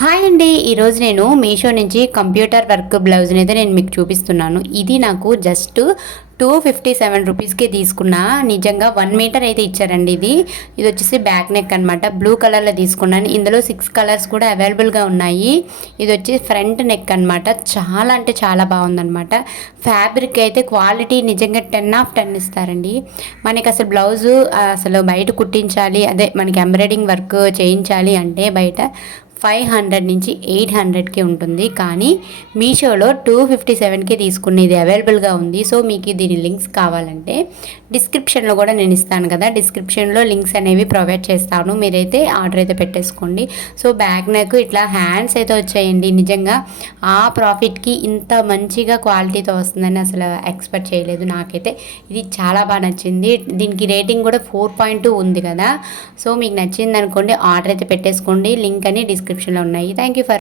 Hi అండి. ఈరోజు నేను మీషో నుంచి కంప్యూటర్ వర్క్ బ్లౌజ్ని అయితే నేను మీకు చూపిస్తున్నాను. ఇది నాకు జస్ట్ టూ ఫిఫ్టీ సెవెన్ రూపీస్కి తీసుకున్నా. నిజంగా వన్ మీటర్ అయితే ఇచ్చారండి ఇది. ఇది వచ్చేసి బ్యాక్ నెక్ అనమాట బ్లూ కలర్లో తీసుకున్నాను. ఇందులో సిక్స్ కలర్స్ కూడా అవైలబుల్గా ఉన్నాయి. ఇది వచ్చి ఫ్రంట్ నెక్ అనమాట చాలా అంటే చాలా బాగుందనమాట ఫ్యాబ్రిక్ అయితే క్వాలిటీ నిజంగా టెన్ ఆఫ్ టెన్ ఇస్తారండి. మనకి అసలు బ్లౌజు అసలు బయట కుట్టించాలి అదే మనకి ఎంబ్రాయిడింగ్ వర్క్ చేయించాలి అంటే బయట ఫైవ్ హండ్రెడ్ నుంచి ఎయిట్ హండ్రెడ్కి ఉంటుంది. కానీ మీషోలో టూ ఫిఫ్టీ సెవెన్కి తీసుకునేది అవైలబుల్గా ఉంది. సో మీకు దీని లింక్స్ కావాలంటే డిస్క్రిప్షన్లో కూడా నేను ఇస్తాను కదా. డిస్క్రిప్షన్లో లింక్స్ అనేవి ప్రొవైడ్ చేస్తాను. మీరైతే ఆర్డర్ అయితే పెట్టేసుకోండి. సో బ్యాగ్ నెక్ ఇట్లా హ్యాండ్స్ అయితే వచ్చాయండి. నిజంగా ఆ ప్రాఫిట్కి ఇంత మంచిగా క్వాలిటీతో వస్తుందని అసలు ఎక్స్పెక్ట్ చేయలేదు నాకైతే. ఇది చాలా బాగా నచ్చింది. దీనికి రేటింగ్ కూడా ఫోర్ పాయింట్ టూ ఉంది కదా. సో మీకు నచ్చింది అనుకోండి ఆర్డర్ అయితే పెట్టేసుకోండి. లింక్ అని డిస్క్రిప్షన్లో ఉన్నాయి. Thank you for